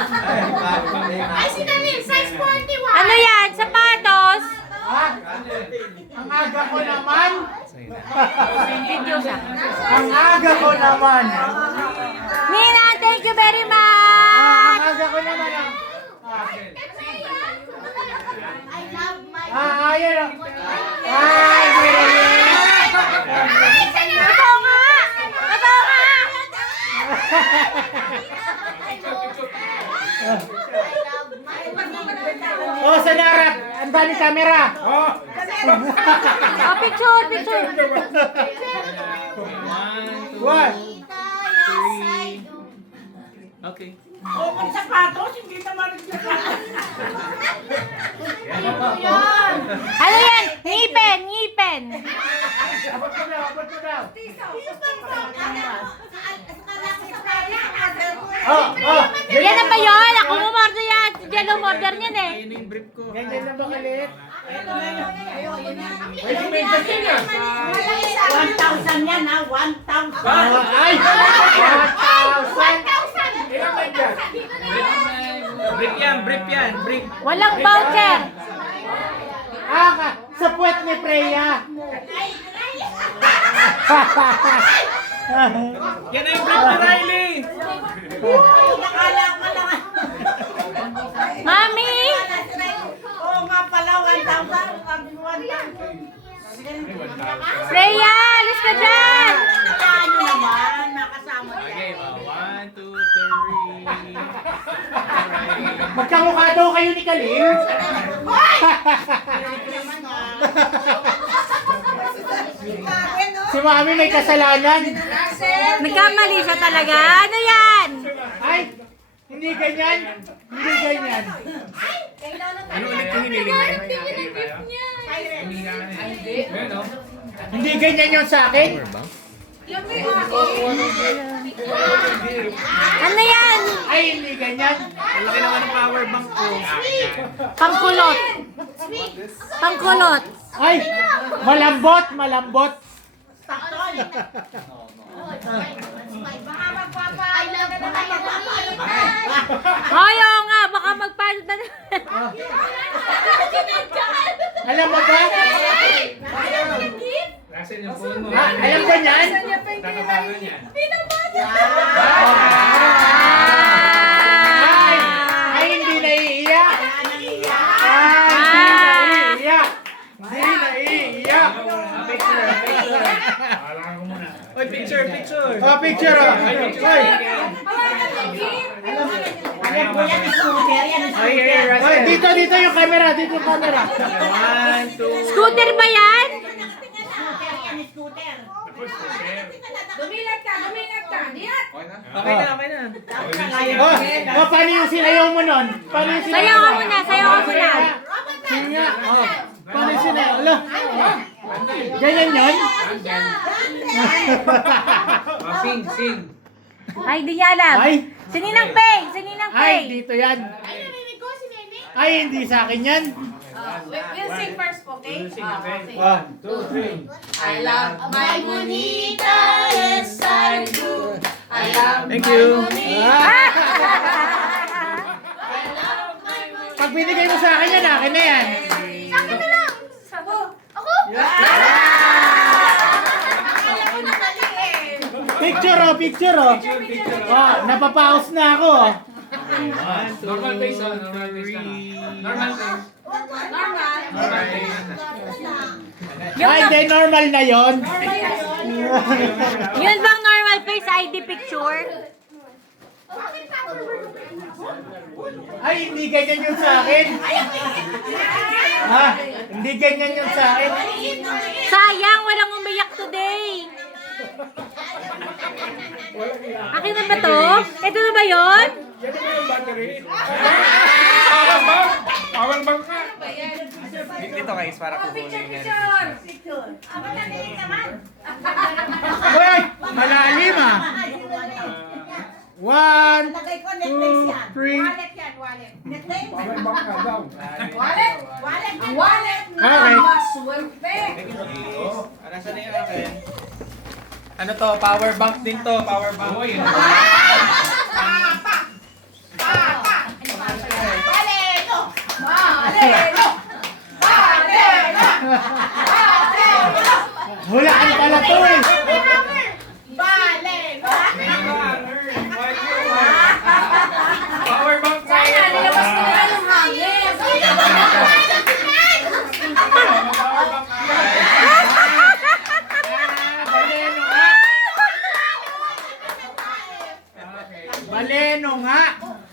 Ay, si Camille, size 41. Ano yan? Sapatos? Ha? Ang aga ko naman. Video sa. Ang aga ko naman. Nina, thank you very Ang much! aga ko naman. I love my... Ayun. Ay, Totoo nga! Totoo nga! Oh, sa narap. Ang dami camera. Oh, picture, picture. What? Okay. Ano yan? Ngipin, ngipin. Abot ko daw, abot ko daw. Oh. Yan na ba yun? Ako umorder yan. Si Jello umorder niyan eh. Ayun yung brief ko. Ganyan na ba kalit? Ay! 1,000! Brief yan, brief yan, brief. Walang voucher. Sa puwet ni Freya. Yan na yung brief ni Riley. Mami! Freya, alis ka dyan! Okay, 1, 2, 3. Magkamukha daw kayo ni Kalim. Si Mami may kasalanan. Nagkamali siya talaga. Ano yan? Ay! Hindi ganyan. Hindi ganyan. Ano ulit yung hiniling mo? Hindi ganyan yung sa akin. Ano yan? Ay, hindi ganyan. Ang laki naman ng power bank ko. Pangkulot. Pangkulot. Ay! Malambot, malambot. I love my... Ay, oo nga. Baka magpalot na Alam mo ba? Nasaan yung phone mo? Alam ko niyan? Tatapagan yan. Ay, hindi naiiyak. Ay, hindi naiiyak. Hindi naiiyak. Oy, picture, picture. Oh, picture oh. Ay, picture. Ay, ay, dito yung camera, dito yung camera. 1, 2. Scooter ba yan? Dumilat ka. Diyan. Okay na, okay na. Oh, paano yung sinayaw mo nun? Paano yung sinayaw Sayaw mo? ka muna, sayaw ka muna. Sige nga. Oh. Paano yung sinayaw? Ala. Ganyan yun? Sing, sing. Ay, di niya alam. Ay. Sininang Peng, sininang Ay, Peng. dito yan. Ay, narinig ko si Nene. Ay, hindi sa akin yan. We'll sing first, okay? Okay. 1, 2, 3. I love my monita, yes I do. I love Thank you. Pag binigay mo sa akin yan, akin na yan. Sa akin na lang. Ako? Ako? Akala ko na mali eh. Picture oh, picture oh. Oh, napapaus na ako oh. 1, 2, normal face, normal face. Normal face. Normal. Normal face. Ay, hindi, normal na yon. Yun bang normal face ID picture? Ay, hindi ganyan yung sa akin. Ha? Hindi ganyan yung sa akin. Sayang, walang umiyak today. Akin na ba to? Ito na ba yun? Yan naman yung battery. Power bank! Power bank ka! Dito guys, para kukunin yan. Uy, malalim ah. 1, 2, 3. Wallet. Okay. Swerte. Nasaan na yung akin? Ano to? Power bank din to. Power bank. Oh, yun. Pa!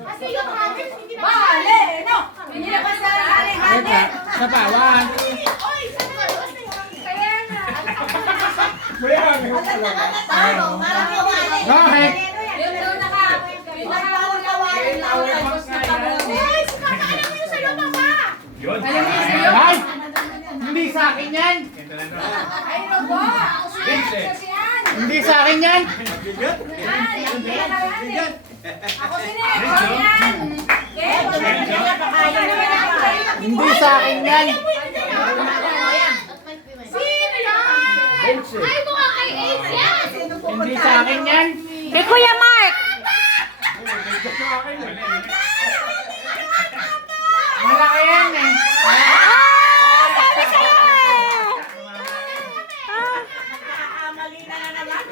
Kasi yung haggis, hindi na Bale, no! Hindi na pa sa hali, hali. Sa pawan. Oy, saan ka? Kaya nga. May hangin pala. Bakit? Yung daw naka-unawain lang tapos nakabot. Oy, alam mo yung sa'yo, mama. Yun. Alam mo sa'yo? Ay! Hindi sa akin yan! Ay, Robo! Vince. Kasi yan. Hindi sa akin yan! Ako din eh. Ako yan. Hindi sa akin yan! Sino yan? Ay, mukha kay Ace yan. Hindi sa akin yan! Kay Kuya Mark. Malaki yan eh! Ah, sabi sa'yo eh. Ah, Nagkakamali na naman.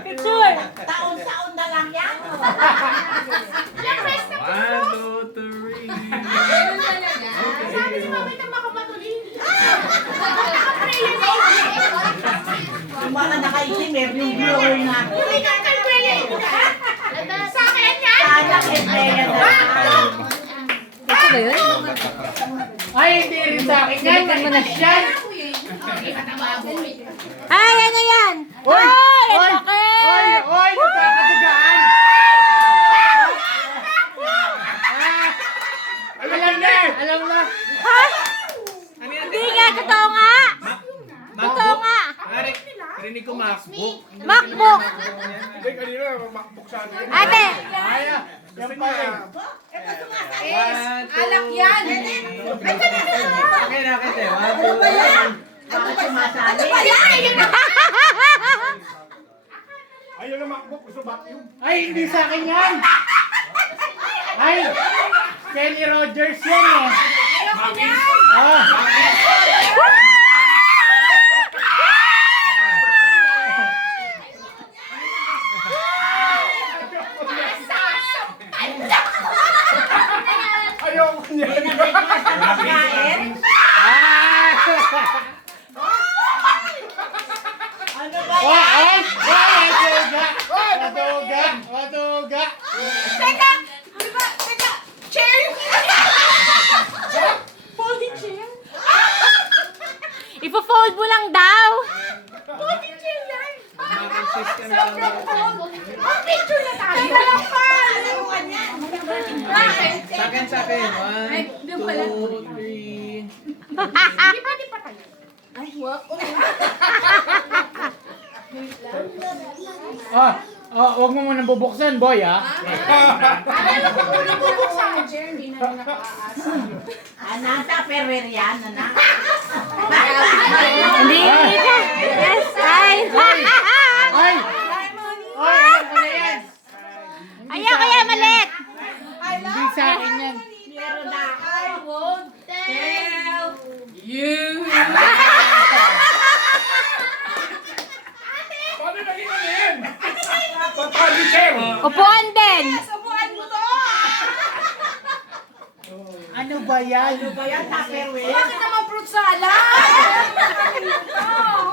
picture. Taon-taon na lang yan. One, two, three. Ganun talaga. Sabi si mama na makapatuloy. Nakapray yun eh. Yung mga nakaitim eh, yung viewer na. Uy, nakapray yun. Sa akin yan. Sana kaya na. Ito ba yun? Ay, hindi rin sa akin yan! Mananas yan! Ay, ano yan? Oy! Ay, Oy! ang laki. Oy! Oy! Nagkakatigaan! Alam na! Alam na! Ha? Hindi nga, totoo nga. Totoo nga. Rinig ko MacBook. MacBook. Hindi, kanina, makbuk sa akin. Ate. Ay, yan pa rin. Alak yan. Okay na kita. Ano ba yan? Ano ba sumasali? Ayaw na makbuk, gusto vacuum. Ay, hindi sa akin yan! Ay! Kenny Rogers yan eh! Ah! Ayaw ko niya. Kain? Ah! Ano ba Oh, yan? ay! Ay! Matuga! Matuga! Matuga! Teka! Teka! Chair yung folding chair? Ipo-fold mo lang daw. Folding chair yan! Sobrang cold. Oh, picture na tayo. Teka lang pa! Laruan yan! Bakit? Sa akin. Ay, doon pala. 2, 3. Hindi pwede pa tayo. Ay, wow. Huwag mo munang bubuksan, boy, ah. Alam mo kung nabubuksan. Jeremy na nakaasa. Anata Ferrer yan, anak. Hindi ka. Yes, ay. Ay! Ay, alam ko na yan! Ayaw ko yan, malit. Hindi sa akin yan. Pero na, I won't tell you. Paano naging ano yan? Patali, sir. Upuan din. Subuan mo to! Ano ba yan? Ba yan, Tupperware? Bakit naman fruit salad?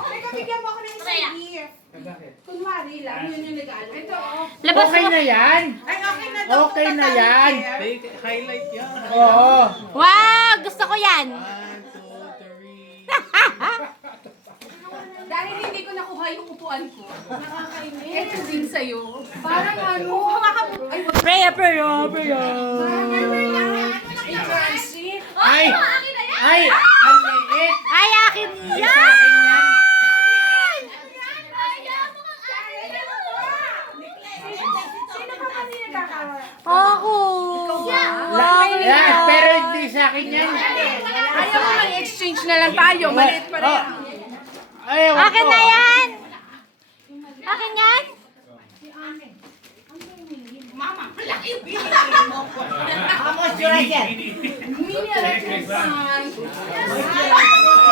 Teka, bigyan mo ako ng isang gift. Kunwari lang, yun yung regalo. Ito, oh. Labas Okay mo. na yan? Ay, okay na daw. Okay na yan? Highlight yan. Oo. Wow, gusto ko yan. Dahil hindi ko nakuha yung upuan ko. Nakakainis. Ito din sa'yo. Parang ano. Ay, wag. Prayer. Ay, Francie. Ay! Ay! Ang liit! Ay, akin Hindi sa akin yan! Sino pa kasi nagkakawa? Ako. Yan, pero hindi sa akin yan. Ayaw mo mag-exchange na lang tayo. Maliit pa rin. Ayaw ko. Akin na yan. Akin yan. Mama, malaki yung How much you like it? mini electric fan.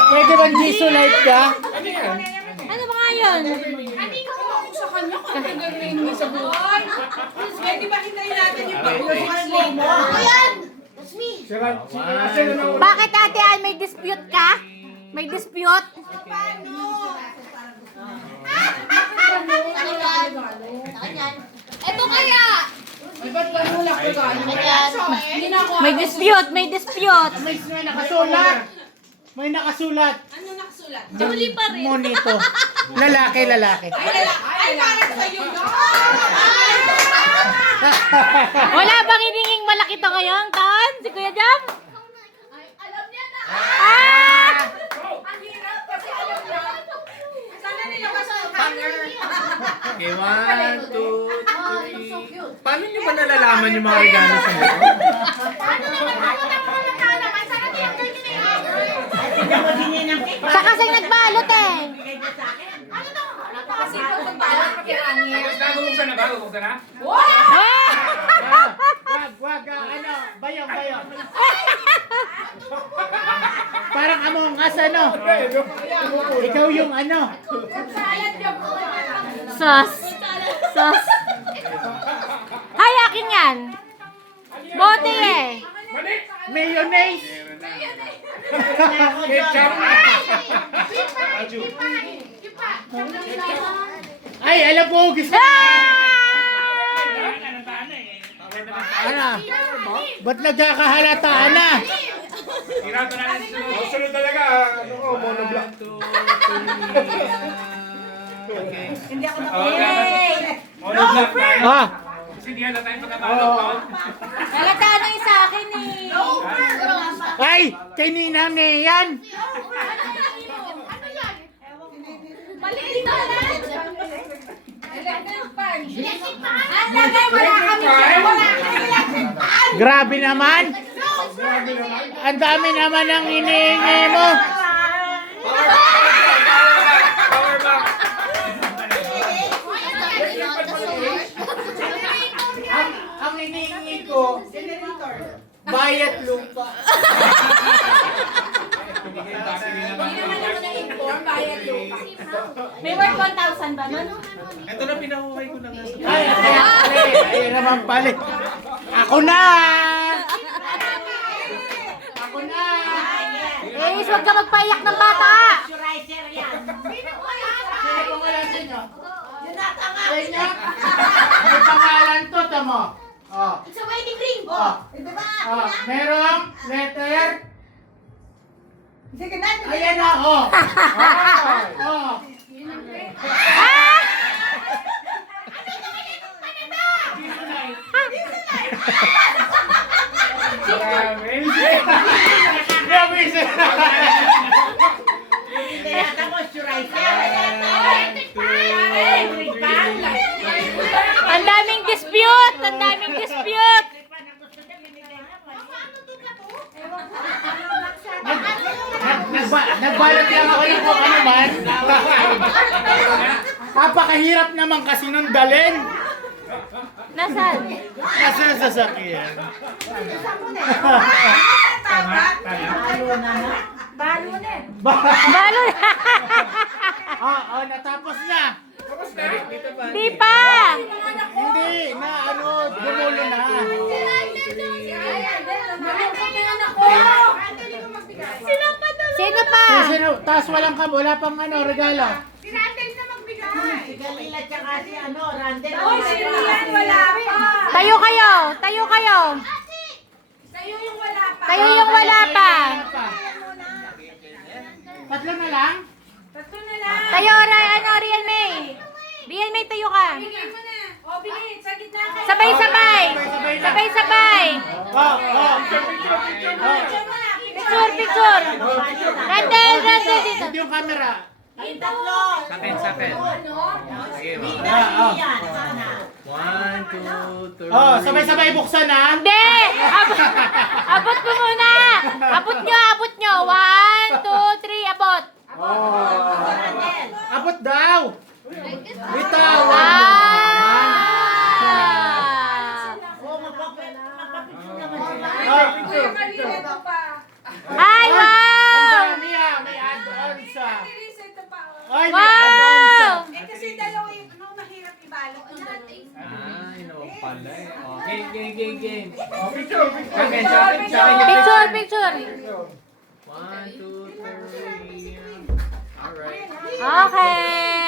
Pwede bang Jisoo light ka? Ano yan? Ano ba nga yun? Hindi ka ako sa kanya kung gagawin mo sa buhay. Pwede ba hintayin natin yung pag-uwi mo? Ayan! That's me. Sira, sira na ulo. Bakit ate Ann, may dispute ka? May dispute? Ito kaya! Hindi na ako. May dispute, may dispute. May nakasulat. May nakasulat. Ano nakasulat? Julie pa rin. Monito. Lalaki. Ay, parang sa'yo yun. Wala bang hininging malaki to ngayon, Tan? Si Kuya Jam? Alam niya na. Ah! Ang hirap kasi alam niya. Sana nilabas ang hanger. Okay, 1, 2, 3. Paano nyo ba nalalaman yung mga regalo sa mga? Tignan mo din yan ang pipa. Siya kasi nagbalot eh. Bigay niya sa akin. Kasi ikaw magbalot pati hanger. Buksan na ba? Buksan na? Wag, ano, bayong. Parang Among Us, ano? Ikaw yung ano? Salad niyo po. Sos. Hay, akin yan. Bote eh. Mayonnaise. Ketchup. Ay, alam ko, gusto. Ah! Ano? Ba't nagkakahalataan na? Sunod talaga. Ano ko, monoblock. Okay. Hindi ako Okay. Monoblock na. Ah, Kasi di na tayo pagkatalo pa. Halata na yung sa akin eh. ay, kay Ninang yan. Maliit na lang. Electric fan. Ang lagay, wala kami. Wala kami electric fan. Grabe naman. Ang dami naman ang hinihingi mo. Power back. Ang hinihingi ko, bayat lupa. Hindi naman ako na-inform, bayad lupa. May worth 1,000 ba nun? Ito na pinahuhay ko na nga. Ay naman pala. Ako na! Eh, huwag ka magpaiyak ng bata. moisturizer yan. Sino pong wala sino? Yun ata nga. Kanya? May pangalan to, tamo. Oh. It's a wedding ring. Oh. Di ba? Oh. Merong letter. Sige na. Ayan na, oh. Oh. Hindi yata moisturizer. Ang daming dispute! Ang daming dispute! Nagbalot lang ako yung kung ano man. Napakahirap naman kasi nung dalhin. Nasaan? Kasi sa sasakyan. Balo na! Oo, natapos na. Di pa! Hindi, na ano, gumulo na. Sino pa? Tapos wala pang ano, regalo. Si Galila tsaka si ano, Randel. Oy, sino yan? Wala pa. Tayo kayo! Tayo kayo! Sa'yo yung wala pa. Tayo yung wala pa! Tatlo na lang? Tatlo na lang. Tayo, Rian May! Rian May, tayo ka! Bigay mo na. O, bigay. Sa gitna ka. Sabay-sabay! Sabay-sabay! Oh. Picture, picture! Randel dito! Ito yung camera. Yung tatlo. Sakin. Ano? Sige, Ah, oh. Yan, sana. 1, 2, 3. Oh, sabay-sabay buksan ha. Hindi! Abot ko muna! Abot nyo! 1, 2, 3, abot! Randel. Abot daw. Bitaw. Ah! Oh, magpapicture naman sila. Oh, Kuya kanina ito pa. Ay, Ang wow! dami ha, may add-on sa. Release ito pa. Oh. Ay, may add-on sa. Wow! Eh kasi dalawa yung ano, mahirap ibalot ng dalawa. Ay, no, pala eh. Oh, game. Picture. Picture, picture! 1, 2, 3. Alright. Okay!